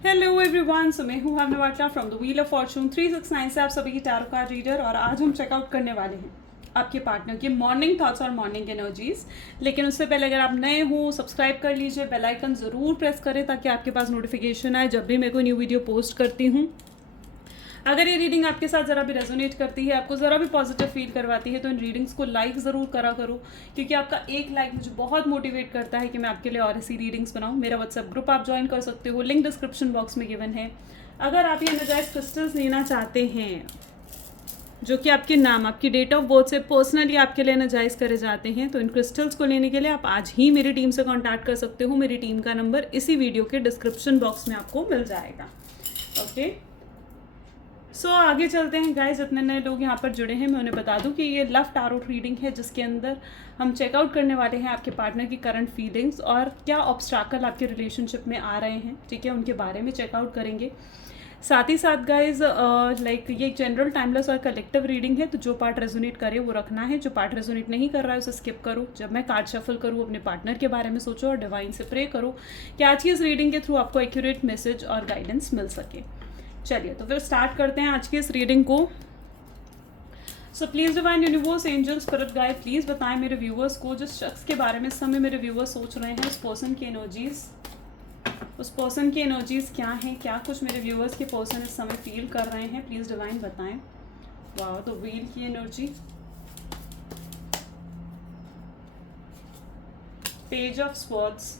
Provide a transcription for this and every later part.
Hello everyone, so मैं हूँ Bhavana from the Wheel of Fortune 369 से आप सभी की टैरो कार्ड रीडर। और आज हम चेकआउट करने वाले हैं आपके पार्टनर के मॉर्निंग थॉट्स और मॉर्निंग एनर्जीज। लेकिन उससे पहले अगर आप नए हो सब्सक्राइब कर लीजिए, बेल आइकन ज़रूर प्रेस करें ताकि आपके पास नोटिफिकेशन आए जब भी मैं कोई न्यू वीडियो पोस्ट करती हूँ। अगर ये रीडिंग आपके साथ ज़रा भी रेजोनेट करती है, आपको ज़रा भी पॉजिटिव फील करवाती है, तो इन रीडिंग्स को लाइक ज़रूर करा करो, क्योंकि आपका एक लाइक मुझे बहुत मोटिवेट करता है कि मैं आपके लिए और ऐसी रीडिंग्स बनाऊँ। मेरा व्हाट्सएप ग्रुप आप ज्वाइन कर सकते हो, लिंक डिस्क्रिप्शन बॉक्स में गिवन है। अगर आप ये एनर्जाइज क्रिस्टल्स लेना चाहते हैं जो कि आपके नाम, आपकी डेट ऑफ बर्थ से पर्सनली आपके लिए एनर्जाइज करे जाते हैं, तो इन क्रिस्टल्स को लेने के लिए आप आज ही मेरी टीम से कॉन्टैक्ट कर सकते हो। मेरी टीम का नंबर इसी वीडियो के डिस्क्रिप्शन बॉक्स में आपको मिल जाएगा। ओके, सो आगे चलते हैं गाइस। जितने नए लोग यहाँ पर जुड़े हैं मैं उन्हें बता दूं कि ये लव टारोट रीडिंग है, जिसके अंदर हम चेकआउट करने वाले हैं आपके पार्टनर की करंट फीलिंग्स और क्या ऑब्स्ट्रैकल आपके रिलेशनशिप में आ रहे हैं। ठीक है, उनके बारे में चेकआउट करेंगे। साथ ही साथ गाइज लाइक ये जनरल टाइमलेस और कलेक्टिव रीडिंग है, तो जो पार्ट रेजोनेट करे वो रखना है, जो पार्ट रेजोनेट नहीं कर रहा है उसे स्किप करो। जब मैं कार्ड शफल करूँ अपने पार्टनर के बारे में सोचो और डिवाइन से प्रे करो कि आज की इस रीडिंग के थ्रू आपको एक्यूरेट मैसेज और गाइडेंस मिल सके। चलिए तो फिर स्टार्ट करते हैं आज की इस रीडिंग को। So please divine universe, angel, spirit guide, please बताएं मेरे व्यूवर्स को जिस शख्स के बारे में इस समय मेरे व्यूवर्स सोच रहे हैं, उस पर्सन की एनर्जीज, उस पर्सन की एनर्जीज क्या हैं, क्या कुछ मेरे व्यूवर्स के पर्सन इस समय फील कर रहे हैं, प्लीज डिवाइन बताएं। वाह, तो व्हील की energy, page of swords,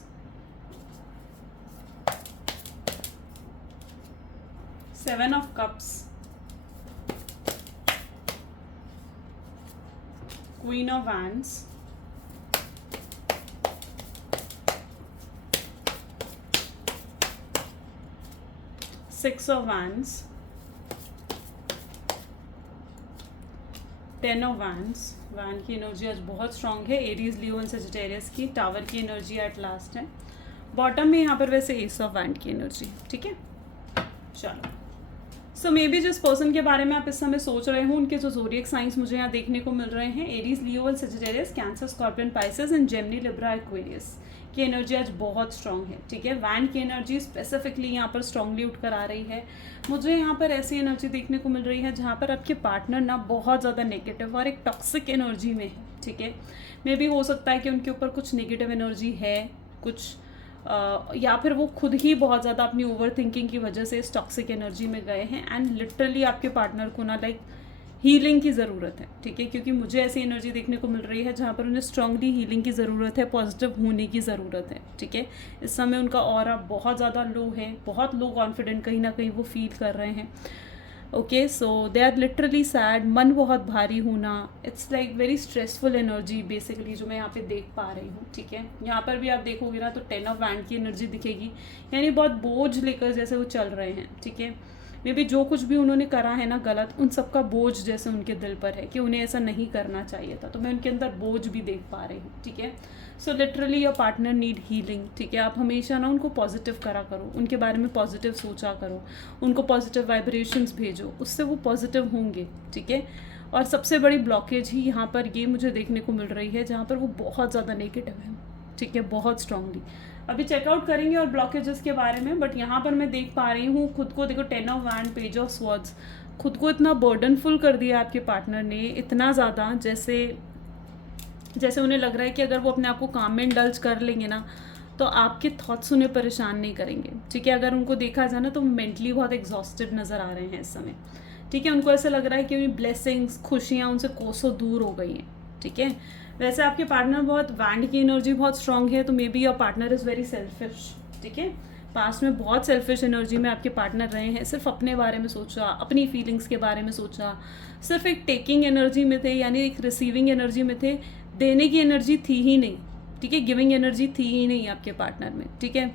seven of cups, queen of wands, six of wands, ten of wands. वैन की एनर्जी आज बहुत स्ट्रांग है, एरीज, लियो एंड सजिटेरियस की। टावर की एनर्जी एट लास्ट है। बॉटम में यहाँ पर वैसे एस ऑफ वैंड की एनर्जी। ठीक है, चलो। सो मे बी जिस पर्सन के बारे में आप इस समय सोच रहे हो उनके जो ज़ोडिएक साइंस मुझे यहाँ देखने को मिल रहे हैं, Aries, Leo and Sagittarius, cancer, scorpion, Pisces and Gemini, Libra, Aquarius की एनर्जी आज बहुत स्ट्रांग है। ठीक है, वैंड की एनर्जी स्पेसिफिकली यहाँ पर स्ट्रांगली उठकर आ रही है। मुझे यहाँ पर ऐसी एनर्जी देखने को मिल रही है जहाँ पर आपके पार्टनर ना बहुत ज़्यादा नेगेटिव और एक टॉक्सिक एनर्जी में है। ठीक है, मे बी हो सकता है कि उनके ऊपर कुछ नेगेटिव एनर्जी है, कुछ या फिर वो खुद ही बहुत ज़्यादा अपनी ओवर थिंकिंग की वजह से इस टॉक्सिक एनर्जी में गए हैं। एंड लिटरली आपके पार्टनर को ना लाइक हीलिंग की ज़रूरत है। ठीक है, क्योंकि मुझे ऐसी एनर्जी देखने को मिल रही है जहाँ पर उन्हें स्ट्रांगली हीलिंग की ज़रूरत है, पॉजिटिव होने की ज़रूरत है। ठीक है, इस समय उनका ऑरा बहुत ज़्यादा लो है, बहुत लो कॉन्फिडेंट कहीं ना कहीं वो फील कर रहे हैं। Okay, so they are literally sad, मन बहुत भारी होना, it's like very stressful energy basically जो मैं यहाँ पे देख पा रही हूँ। ठीक है, यहाँ पर भी आप देखोगे ना तो टेन ऑफ वैंड की एनर्जी दिखेगी, यानी बहुत बोझ लेकर जैसे वो चल रहे हैं। ठीक है, मे बी जो कुछ भी उन्होंने करा है ना गलत, उन सबका बोझ जैसे उनके दिल पर है कि उन्हें ऐसा नहीं करना चाहिए था, तो मैं उनके अंदर बोझ भी देख पा रही हूँ। ठीक है, so literally your partner need healing. ठीक है, आप हमेशा ना उनको पॉजिटिव करा करो, उनके बारे में पॉजिटिव सोचा करो, उनको पॉजिटिव वाइब्रेशंस भेजो, उससे वो पॉजिटिव होंगे। ठीक है, और सबसे बड़ी ब्लॉकेज ही यहाँ पर ये मुझे देखने को मिल रही है जहाँ पर वो बहुत ज़्यादा नेगेटिव है। ठीक है, बहुत स्ट्रांगली अभी चेकआउट करेंगे और ब्लॉकेजेस के बारे में। बट यहाँ पर मैं देख पा रही हूँ खुद को, देखो ten of wand, page of swords, खुद को इतना बर्डनफुल कर दिया आपके पार्टनर ने, इतना ज़्यादा जैसे उन्हें लग रहा है कि अगर वो अपने आप को काम में इंडल्ज कर लेंगे ना तो आपके थॉट्स उन्हें परेशान नहीं करेंगे। ठीक है, अगर उनको देखा जाए ना तो मेंटली बहुत एग्जॉस्टेड नज़र आ रहे हैं इस समय। ठीक है, उनको ऐसा लग रहा है कि उन्हें ब्लेसिंग्स, खुशियाँ उनसे कोसों दूर हो गई हैं। ठीक है, वैसे आपके पार्टनर बहुत, वैंड की एनर्जी बहुत स्ट्रांग है, तो may be your partner is very selfish. ठीक है, पास्ट में बहुत सेल्फिश एनर्जी में आपके पार्टनर रहे हैं, सिर्फ अपने बारे में सोचा, अपनी फीलिंग्स के बारे में सोचा, सिर्फ एक टेकिंग एनर्जी में थे, यानी एक रिसीविंग एनर्जी में थे, देने की एनर्जी थी ही नहीं। ठीक है, गिविंग एनर्जी थी ही नहीं आपके पार्टनर में। ठीक है,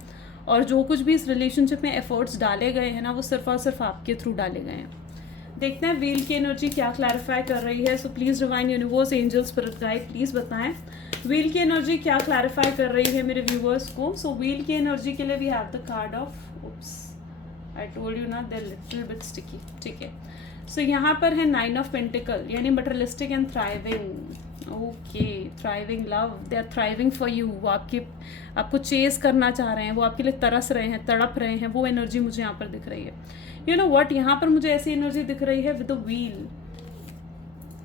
और जो कुछ भी इस रिलेशनशिप में एफर्ट्स डाले गए हैं ना वो सिर्फ और सिर्फ आपके थ्रू डाले गए हैं। देखते हैं व्हील की एनर्जी क्या क्लैरिफाई कर रही है। So please divine universe, angel, spirit guide, please बताएं व्हील की एनर्जी क्या क्लैरिफाई कर रही है मेरे व्यूवर्स को। सो व्हील की एनर्जी के लिए we have the card of I told you ना, दे लिटिल बिट स्टिकी, ठीक है। सो यहाँ पर है 9 ऑफ पेंटिकल, यानी materialistic and thriving. Okay, thriving love, they are thriving for you. वो आपको चेस करना चाह रहे हैं, वो आपके लिए तरस रहे हैं, तड़प रहे हैं, वो एनर्जी मुझे यहाँ पर दिख रही है। यू नो व्हाट, यहाँ पर मुझे ऐसी एनर्जी दिख रही है विद द व्हील,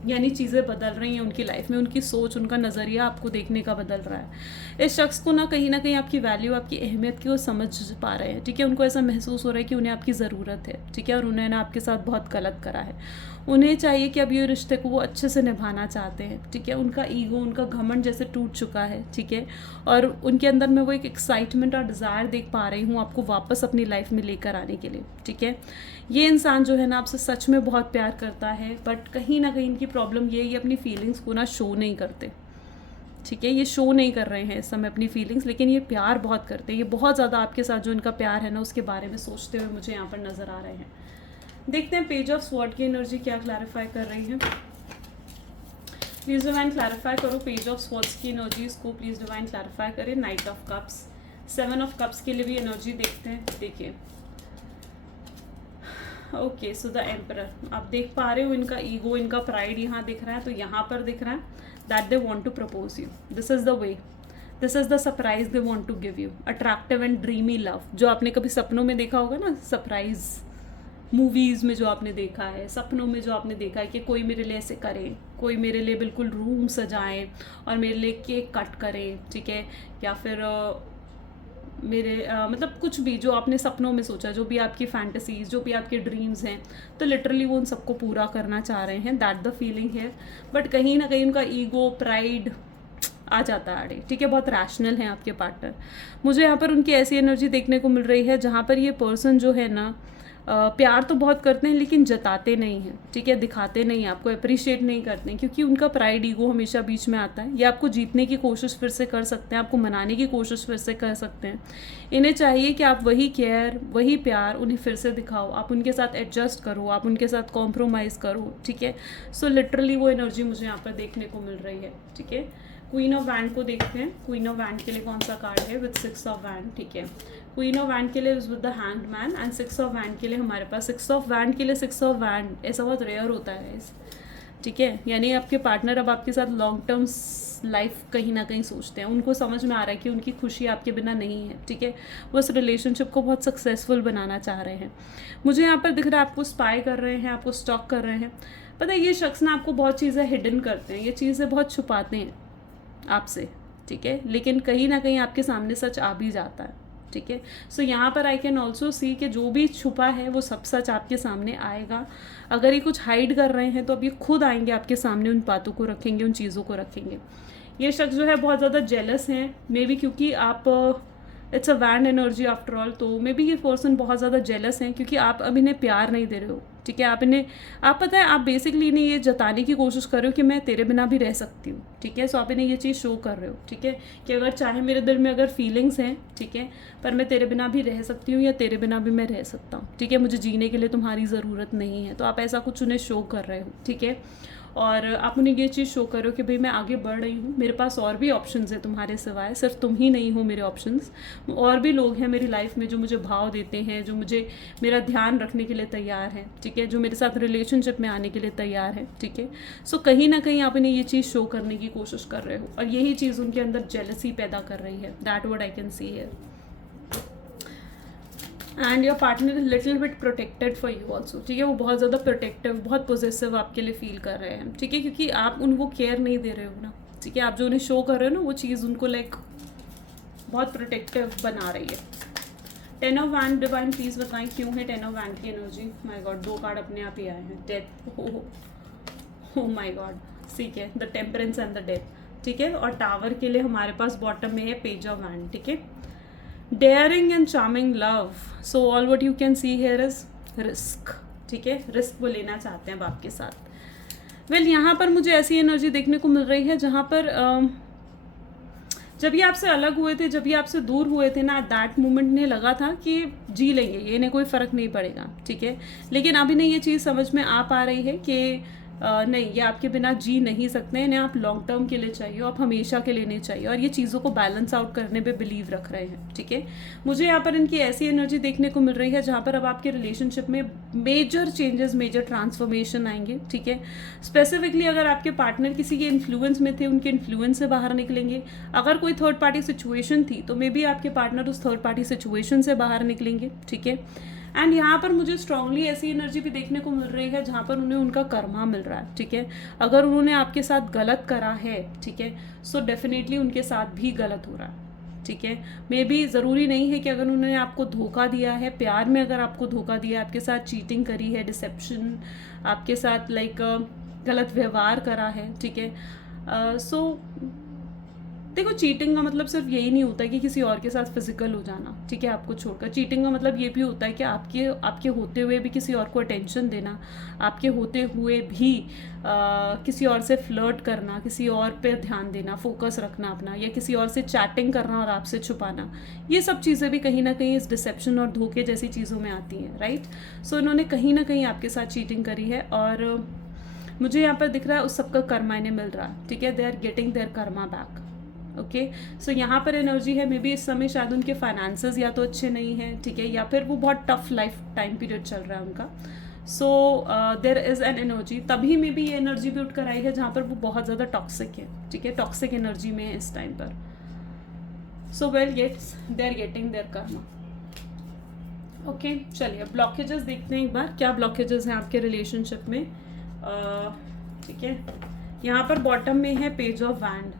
यानी चीज़ें बदल रही हैं उनकी लाइफ में, उनकी सोच, उनका नज़रिया आपको देखने का बदल रहा है। इस शख्स को ना कहीं आपकी वैल्यू, आपकी अहमियत की वो समझ पा रहे हैं, ठीक है। उनको ऐसा महसूस हो रहा है कि उन्हें आपकी ज़रूरत है, ठीक है, और उन्हें ना आपके साथ बहुत गलत करा है। उन्हें चाहिए कि अब ये रिश्ते को वो अच्छे से निभाना चाहते हैं, ठीक है। उनका ईगो, उनका घमंड जैसे टूट चुका है, ठीक है, और उनके अंदर मैं वो एक एक्साइटमेंट और डिज़ायर देख पा रही हूँ आपको वापस अपनी लाइफ में लेकर आने के लिए, ठीक है। ये इंसान जो है ना आपसे सच में बहुत प्यार करता है, बट कहीं ना कहीं इनकी प्रॉब्लम ये है, ये अपनी फीलिंग्स को ना शो नहीं करते, ठीक है। ये शो नहीं कर रहे हैं इस समय अपनी फीलिंग्स, लेकिन ये प्यार बहुत करते हैं। ये बहुत ज़्यादा आपके साथ जो इनका प्यार है ना उसके बारे में सोचते हुए मुझे यहाँ पर नज़र आ रहे हैं। देखते हैं पेज ऑफ स्वॉर्ड की एनर्जी क्या क्लैरिफाई कर रही है। प्लीज़ डिवाइन क्लैरिफाई करो पेज ऑफ स्वॉर्ड्स की एनर्जीज को, प्लीज़ डिवाइन क्लैरिफाई करें। Night of cups, 7 of cups के लिए भी एनर्जी देखते हैं। देखिए, ओके, सो द एम्परर, आप देख पा रहे हो इनका ईगो, इनका प्राइड यहाँ दिख रहा है। तो यहाँ पर दिख रहा है that they want to propose you, this is the way, this is the surprise they want to give you, attractive and dreamy love. जो आपने कभी सपनों में देखा होगा ना, सरप्राइज मूवीज़ में जो आपने देखा है, सपनों में जो आपने देखा है कि कोई मेरे लिए ऐसे करे, कोई मेरे लिए बिल्कुल रूम सजाए और मेरे लिए केक कट करे, ठीक है, या फिर मेरे मतलब कुछ भी जो आपने सपनों में सोचा, जो भी आपकी फैंटेसीज, जो भी आपके ड्रीम्स हैं, तो लिटरली वो उन सबको पूरा करना चाह रहे हैं। दैट द फीलिंग है, बट कहीं ना कहीं उनका ईगो, प्राइड आ जाता है आड़े, ठीक है। बहुत रैशनल है आपके पार्टनर। मुझे यहाँ पर उनकी ऐसी एनर्जी देखने को मिल रही है जहाँ पर ये पर्सन जो है ना प्यार तो बहुत करते हैं लेकिन जताते नहीं हैं, ठीक है, दिखाते नहीं हैं, आपको अप्रिशिएट नहीं करते हैं, क्योंकि उनका प्राइड, ईगो हमेशा बीच में आता है। ये आपको जीतने की कोशिश फिर से कर सकते हैं, आपको मनाने की कोशिश फिर से कर सकते हैं। इन्हें चाहिए कि आप वही केयर, वही प्यार उन्हें फिर से दिखाओ, आप उनके साथ एडजस्ट करो, आप उनके साथ कॉम्प्रोमाइज़ करो, ठीक है। सो लिटरली वो एनर्जी मुझे यहाँ पर देखने को मिल रही है, ठीक है। क्वीन ऑफ वैंड को देखते हैं। क्वीन ऑफ वैंड के लिए कौन सा कार्ड है विद 6 ऑफ वैंड, ठीक है। क्वीन ऑफ वैंड के लिए with the hanged man and 6 of wand के लिए हमारे पास 6 ऑफ वैंड के लिए 6 ऑफ वैंड, ऐसा बहुत रेयर होता है इस, ठीक है। यानी आपके पार्टनर अब आपके साथ लॉन्ग टर्म लाइफ कहीं ना कहीं सोचते हैं, उनको समझ में आ रहा है कि उनकी खुशी आपके बिना नहीं है, ठीक है। वो इस रिलेशनशिप को बहुत सक्सेसफुल बनाना चाह रहे हैं। मुझे यहाँ पर दिख रहा है आपको स्पाई कर रहे हैं, आपको स्टॉक कर रहे हैं। पता है ये शख्स ना आपको बहुत चीज़ें हिडन करते हैं, ये चीज़ें बहुत छुपाते हैं आपसे, ठीक है, लेकिन कहीं ना कहीं आपके सामने सच आ भी जाता है, ठीक है। सो यहाँ पर आई कैन ऑल्सो सी कि जो भी छुपा है वो सब सच आपके सामने आएगा। अगर ये कुछ हाइड कर रहे हैं तो अब ये खुद आएंगे आपके सामने, उन बातों को रखेंगे, उन चीज़ों को रखेंगे। ये शख्स जो है बहुत ज़्यादा जेलस हैं, मे बी क्योंकि आप it's a wand energy after all, तो मे बी ये पर्सन बहुत ज़्यादा जेलस हैं क्योंकि आप अब इन्हें प्यार नहीं दे रहे हो, ठीक है। आप पता है आप बेसिकली इन्हें ये जताने की कोशिश कर रहे हो कि मैं तेरे बिना भी रह सकती हूँ, ठीक है। सो आप इन्हें ये चीज़ शो कर रहे हो, ठीक है, कि अगर चाहे मेरे दिल में अगर फीलिंग्स हैं, ठीक है, पर मैं तेरे बिना भी रह सकती हूँ या तेरे बिना भी मैं रह सकता हूँ, ठीक है, मुझे जीने के लिए तुम्हारी ज़रूरत नहीं है। तो आप ऐसा कुछ उन्हें शो कर रहे हो, ठीक है, और आप उन्हें ये चीज़ शो करो कि भाई मैं आगे बढ़ रही हूँ, मेरे पास और भी ऑप्शंस हैं तुम्हारे सिवाय, सिर्फ तुम ही नहीं हो मेरे ऑप्शंस, और भी लोग हैं मेरी लाइफ में जो मुझे भाव देते हैं, जो मुझे मेरा ध्यान रखने के लिए तैयार हैं, ठीक है, जो मेरे साथ रिलेशनशिप में आने के लिए तैयार है, ठीक है। सो कहीं ना कहीं आप इन्हें ये चीज़ शो करने की कोशिश कर रहे हो और यही चीज़ उनके अंदर जेलसी पैदा कर रही है। That what I can see here. And your partner is little bit protected for you also, ठीक है। वो बहुत ज़्यादा प्रोटेक्टिव, बहुत पॉजिटिव आपके लिए फील कर रहे हैं, ठीक है, क्योंकि आप उनको केयर नहीं दे रहे हो ना, ठीक है। आप जो उन्हें शो कर रहे हो ना वो चीज़ उनको लाइक बहुत प्रोटेक्टिव बना रही है। 10 ऑफ वैंड डिवाइन प्लीज़ बताएं क्यों है 10 ऑफ वैंड की एनर्जी। माय गॉड, 2 कार्ड अपने आप ही आए हैं, डेथ, हो माय गॉड, ठीक है, the temperance and the death, ठीक है। और टावर के लिए हमारे पास बॉटम में है पेज ऑफ वैंड, ठीक है। Daring and charming love, so all what you can see here is risk, ठीक है, रिस्क वो लेना चाहते हैं अब आपके साथ। वेल यहाँ पर मुझे ऐसी एनर्जी देखने को मिल रही है जहाँ पर जब ये आपसे अलग हुए थे, जब ये आपसे दूर हुए थे ना, दैट मोमेंट ने लगा था कि जी लेंगे, ये इन्हें कोई फ़र्क नहीं पड़ेगा, ठीक है। लेकिन अब इन्हें ये चीज़ समझ में आ पा रही है कि नहीं, ये आपके बिना जी नहीं सकते हैं, इन्हें आप लॉन्ग टर्म के लिए चाहिए, आप हमेशा के लिए नहीं चाहिए, और ये चीज़ों को बैलेंस आउट करने पे बिलीव रख रहे हैं, ठीक है। मुझे यहाँ पर इनकी ऐसी एनर्जी देखने को मिल रही है जहाँ पर अब आपके रिलेशनशिप में मेजर चेंजेस, मेजर ट्रांसफॉर्मेशन आएंगे, ठीक है। स्पेसिफिकली अगर आपके पार्टनर किसी के इन्फ्लुएंस में थे, उनके इन्फ्लुएंस से बाहर निकलेंगे। अगर कोई थर्ड पार्टी सिचुएशन थी तो मे बी आपके पार्टनर उस थर्ड पार्टी सिचुएशन से बाहर निकलेंगे, ठीक है। एंड यहाँ पर मुझे स्ट्रांगली ऐसी एनर्जी भी देखने को मिल रही है जहाँ पर उन्हें उनका कर्मा मिल रहा है, ठीक है। अगर उन्होंने आपके साथ गलत करा है, ठीक है, सो डेफिनेटली उनके साथ भी गलत हो रहा है, ठीक है। मे बी ज़रूरी नहीं है कि अगर उन्होंने आपको धोखा दिया है, प्यार में अगर आपको धोखा दिया है, आपके साथ चीटिंग करी है, डिसेप्शन, आपके साथ लाइक गलत व्यवहार करा है, ठीक है। सो देखो, चीटिंग का मतलब सिर्फ यही नहीं होता है कि किसी और के साथ फिजिकल हो जाना, ठीक है, आपको छोड़कर। चीटिंग का मतलब ये भी होता है कि आपके होते हुए भी किसी और को अटेंशन देना, आपके होते हुए भी किसी और से फ्लर्ट करना, किसी और पे ध्यान देना, फोकस रखना अपना, या किसी और से चैटिंग करना और आपसे छुपाना, ये सब चीज़ें भी कहीं ना कहीं इस डिसेप्शन और धोखे जैसी चीज़ों में आती हैं, राइट। सो इन्होंने कहीं ना कहीं आपके साथ चीटिंग करी है, और मुझे यहाँ पर दिख रहा है उस सबका कर्मा इन्हें मिल रहा है, ठीक है। They are getting their karma back, okay. So यहाँ पर एनर्जी है, मे बी इस समय शायद उनके फाइनेंसेस या तो अच्छे नहीं हैं, ठीक है, या फिर वो बहुत टफ लाइफ टाइम पीरियड चल रहा है उनका। So there is an energy, तभी मे बी ये एनर्जी भी उठ कर आई है जहाँ पर वो बहुत ज़्यादा टॉक्सिक है, ठीक है, टॉक्सिक एनर्जी में है इस टाइम पर। So well, yes they are getting their karma, okay. चलिए ब्लॉकेजेस देखते हैं एक बार, क्या ब्लॉकेजेस हैं आपके रिलेशनशिप में, ठीक है। यहाँ पर बॉटम में है page of wand.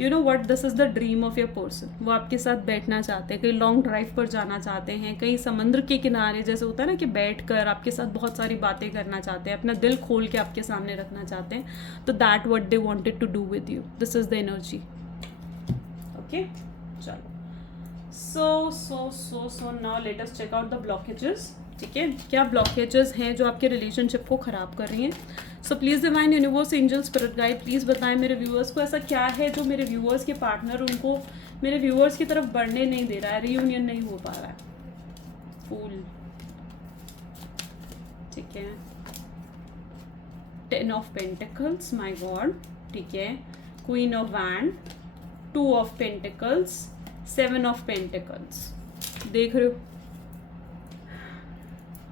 You know what, this is the dream of your person. वो आपके साथ बैठना चाहते हैं, कहीं लॉन्ग ड्राइव पर जाना चाहते हैं, कहीं समुद्र के किनारे, जैसे होता है ना कि बैठ कर आपके साथ बहुत सारी बातें करना चाहते हैं, अपना दिल खोल के आपके सामने रखना चाहते हैं। तो that what they wanted to do with you, this is the energy, okay. चलो, so now let us check out the blockages, ठीक है। क्या ब्लॉकेजेस हैं जो आपके रिलेशनशिप को ख़राब कर रही हैं। So please divine universe, angel, spirit guide, please बताएं मेरे व्यूअर्स को ऐसा क्या है जो मेरे व्यूअर्स के पार्टनर उनको मेरे व्यूअर्स की तरफ बढ़ने नहीं दे रहा है, रियूनियन नहीं हो पा रहा है। फूल, ठीक है। 10 ऑफ पेंटिकल्स, माय गॉड, ठीक है। Queen of wand, 2 of pentacles, 7 of pentacles, देख रहे हो।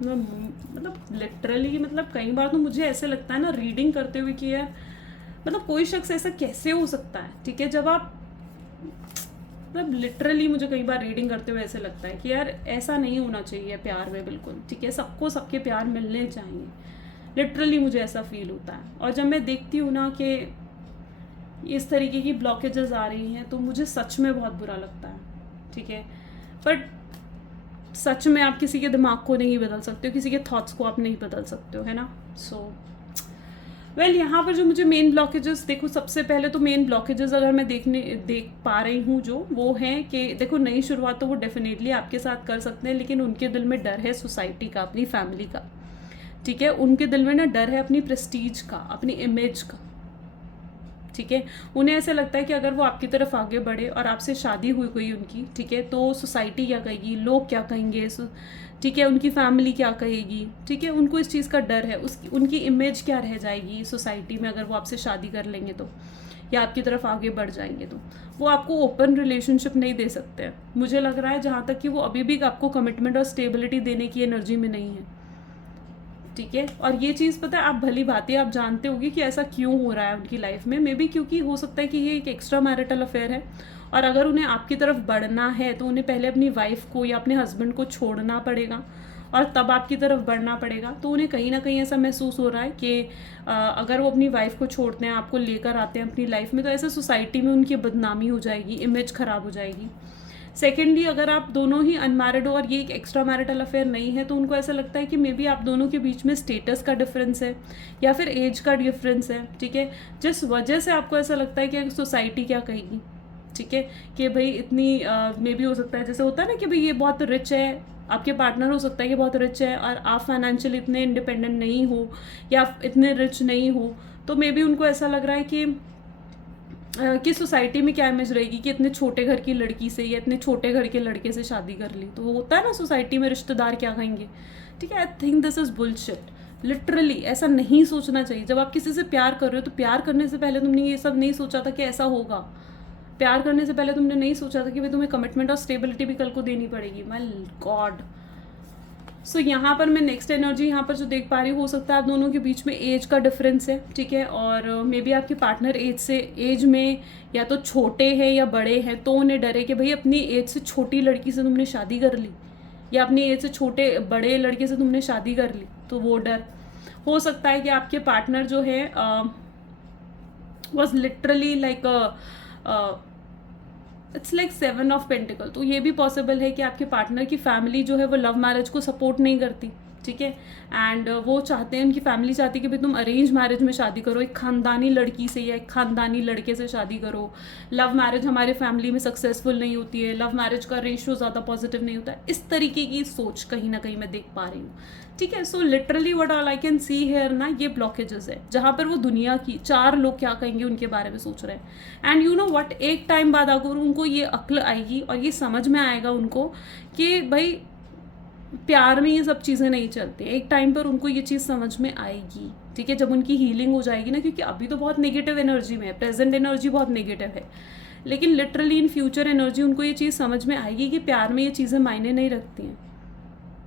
मतलब लिटरली, मतलब कई बार तो मुझे ऐसे लगता है ना रीडिंग करते हुए कि यार, मतलब कोई शख्स ऐसा कैसे हो सकता है, ठीक है। जब आप, मतलब लिटरली मुझे कई बार रीडिंग करते हुए ऐसे लगता है कि यार ऐसा नहीं होना चाहिए प्यार में, बिल्कुल, ठीक है। सबको सबके प्यार मिलने चाहिए, लिटरली मुझे ऐसा फील होता है। और जब मैं देखती हूँ ना कि इस तरीके की ब्लॉकेजेस आ रही हैं तो मुझे सच में बहुत बुरा लगता है, ठीक है। बट सच में आप किसी के दिमाग को नहीं बदल सकते हो, किसी के थॉट्स को आप नहीं बदल सकते हो, है ना। सो वेल, यहाँ पर जो मुझे मेन ब्लॉकेजेस, देखो सबसे पहले तो मेन ब्लॉकेजेस अगर मैं देख पा रही हूँ जो, वो हैं कि देखो नई शुरुआत तो वो डेफिनेटली आपके साथ कर सकते हैं, लेकिन उनके दिल में डर है सोसाइटी का, अपनी फैमिली का, ठीक है। उनके दिल में ना डर है अपनी प्रेस्टीज का, अपनी इमेज का, ठीक है। उन्हें ऐसा लगता है कि अगर वो आपकी तरफ आगे बढ़े और आपसे शादी हुई कोई उनकी, ठीक है, तो सोसाइटी क्या कहेगी, लोग क्या कहेंगे, ठीक है, उनकी फैमिली क्या कहेगी, ठीक है। उनको इस चीज़ का डर है, उनकी इमेज क्या रह जाएगी सोसाइटी में अगर वो आपसे शादी कर लेंगे तो, या आपकी तरफ आगे बढ़ जाएंगे तो। वो आपको ओपन रिलेशनशिप नहीं दे सकते हैं, मुझे लग रहा है, जहाँ तक कि वो अभी भी आपको कमिटमेंट और स्टेबिलिटी देने की एनर्जी में नहीं है, ठीक है। और ये चीज़ पता है, आप भली बातें आप जानते होगी कि ऐसा क्यों हो रहा है उनकी लाइफ में। मे बी क्योंकि हो सकता है कि ये एक एक्स्ट्रा मैरिटल अफेयर है, और अगर उन्हें आपकी तरफ बढ़ना है तो उन्हें पहले अपनी वाइफ को या अपने हस्बैंड को छोड़ना पड़ेगा, और तब आपकी तरफ बढ़ना पड़ेगा। तो उन्हें कहीं ना कहीं ऐसा महसूस हो रहा है कि अगर वो अपनी वाइफ को छोड़ते हैं, आपको लेकर आते हैं अपनी लाइफ में, तो ऐसे सोसाइटी में उनकी बदनामी हो जाएगी, इमेज ख़राब हो जाएगी। सेकेंडली, अगर आप दोनों ही अनमैरिड हो और ये एक एक्स्ट्रा मैरिटल अफेयर नहीं है, तो उनको ऐसा लगता है कि मे बी आप दोनों के बीच में स्टेटस का डिफरेंस है या फिर एज का डिफरेंस है, ठीक है, जिस वजह से आपको ऐसा लगता है कि सोसाइटी क्या कहेगी, ठीक है, कि भाई इतनी मे बी हो सकता है, जैसे होता है ना कि भाई ये बहुत रिच है, आपके पार्टनर हो सकता है कि बहुत रिच है और आप फाइनेंशियली इतने इंडिपेंडेंट नहीं हो या इतने रिच नहीं हो, तो मे बी उनको ऐसा लग रहा है कि सोसाइटी में क्या इमेज रहेगी कि इतने छोटे घर की लड़की से या इतने छोटे घर के लड़के से शादी कर ली, तो होता है ना सोसाइटी में रिश्तेदार क्या कहेंगे, ठीक है। I think this is bullshit, literally ऐसा नहीं सोचना चाहिए। जब आप किसी से प्यार कर रहे हो तो प्यार करने से पहले तुमने ये सब नहीं सोचा था कि ऐसा होगा। प्यार करने से पहले तुमने नहीं सोचा था कि भाई तुम्हें कमिटमेंट और स्टेबिलिटी भी कल को देनी पड़ेगी। My God. सो यहाँ पर मैं नेक्स्ट एनर्जी यहाँ पर जो देख पा रही हूँ, हो सकता है आप दोनों के बीच में एज का डिफरेंस है, ठीक है, और मे बी आपके पार्टनर एज में या तो छोटे हैं या बड़े हैं, तो उन्हें डरे कि भाई अपनी एज से छोटी लड़की से तुमने शादी कर ली या अपनी एज से छोटे बड़े लड़के से तुमने शादी कर ली, तो वो डर हो सकता है कि आपके पार्टनर जो है was literally like it's like 7 of pentacle. तो ये भी पॉसिबल है कि आपके पार्टनर की फैमिली जो है वो लव मैरिज को सपोर्ट नहीं करती, ठीक है, एंड वो चाहते हैं, उनकी फैमिली चाहती है कि भाई तुम अरेंज मैरिज में शादी करो, एक खानदानी लड़की से या एक खानदानी लड़के से शादी करो। लव मैरिज हमारे फैमिली में सक्सेसफुल नहीं होती है, लव मैरिज का रेशियो ज़्यादा पॉजिटिव नहीं होता है। इस तरीके की सोच कहीं ना कहीं मैं देख पा रही हूँ, ठीक है। So literally what all I can see here ना, ये ब्लॉकेजेस है जहाँ पर वो दुनिया की 4 लोग क्या कहेंगे उनके बारे में सोच रहे हैं। एंड यू नो व्हाट, एक टाइम बाद अगर उनको ये अक्ल आएगी और ये समझ में आएगा उनको कि भाई प्यार में ये सब चीज़ें नहीं चलती, एक टाइम पर उनको ये चीज़ समझ में आएगी, ठीक है, जब उनकी हीलिंग हो जाएगी ना, क्योंकि अभी तो बहुत नेगेटिव एनर्जी में है, प्रेजेंट एनर्जी बहुत नेगेटिव है, लेकिन लिटरली इन फ्यूचर एनर्जी उनको ये चीज़ समझ में आएगी कि प्यार में ये चीज़ें मायने नहीं रखती हैं,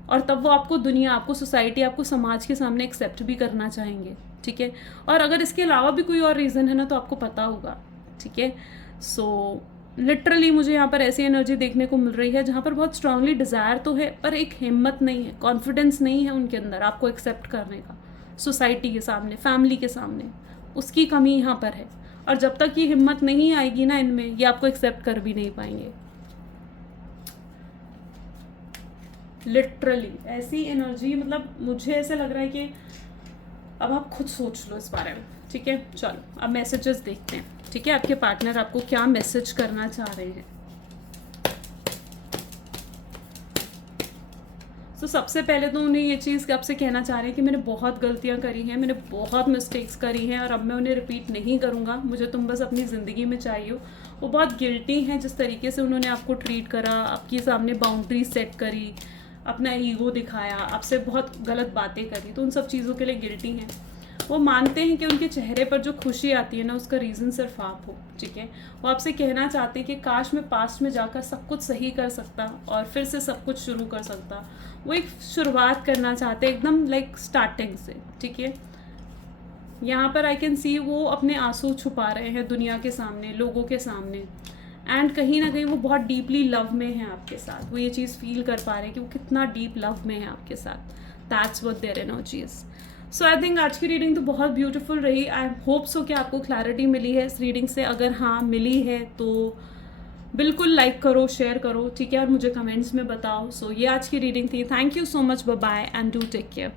और तब वो आपको दुनिया, आपको सोसाइटी, आपको समाज के सामने एक्सेप्ट भी करना चाहेंगे, ठीक है। और अगर इसके अलावा भी कोई और रीज़न है ना, तो आपको पता होगा, ठीक है। सो लिटरली मुझे यहाँ पर ऐसी एनर्जी देखने को मिल रही है जहाँ पर बहुत स्ट्रांगली डिज़ायर तो है, पर एक हिम्मत नहीं है, कॉन्फिडेंस नहीं है उनके अंदर आपको एक्सेप्ट करने का, सोसाइटी के सामने, फैमिली के सामने, उसकी कमी यहाँ पर है। और जब तक ये हिम्मत नहीं आएगी ना इनमें, ये आपको एक्सेप्ट कर भी नहीं पाएंगे। लिटरली ऐसी एनर्जी, मतलब मुझे ऐसा लग रहा है कि अब आप खुद सोच लो इस बारे में, ठीक है। चलो अब मैसेजेस देखते हैं, ठीक है, आपके पार्टनर आपको क्या मैसेज करना चाह रहे हैं। तो सबसे पहले तो उन्हें ये चीज़ आपसे कहना चाह रहे हैं कि मैंने बहुत गलतियां करी हैं, मैंने बहुत मिस्टेक्स करी हैं, और अब मैं उन्हें रिपीट नहीं करूँगा, मुझे तुम बस अपनी ज़िंदगी में चाहिए हो। वो बहुत गिल्टी हैं जिस तरीके से उन्होंने आपको ट्रीट करा, आपके सामने बाउंड्री सेट करी, अपना ईगो दिखाया, आपसे बहुत गलत बातें करी, तो उन सब चीज़ों के लिए गिल्टी हैं। वो मानते हैं कि उनके चेहरे पर जो खुशी आती है ना, उसका रीज़न सिर्फ आप हो, ठीक है। वो आपसे कहना चाहते हैं कि काश मैं पास्ट में जाकर सब कुछ सही कर सकता और फिर से सब कुछ शुरू कर सकता। वो एक शुरुआत करना चाहते हैं एकदम लाइक स्टार्टिंग से, ठीक है। यहाँ पर आई कैन सी वो अपने आंसू छुपा रहे हैं दुनिया के सामने, लोगों के सामने, एंड कहीं ना कहीं वो बहुत डीपली लव में है आपके साथ। वो ये चीज़ फील कर पा रहे हैं कि वो कितना डीप लव में है आपके साथ। That's what their energy is. So I think आज की रीडिंग तो बहुत ब्यूटीफुल रही। आई होप सो कि आपको क्लैरिटी मिली है इस रीडिंग से। अगर हाँ मिली है तो बिल्कुल लाइक करो, शेयर करो, ठीक है, और मुझे कमेंट्स में बताओ। सो ये आज की रीडिंग थी। Thank you so much, bye bye and do take care.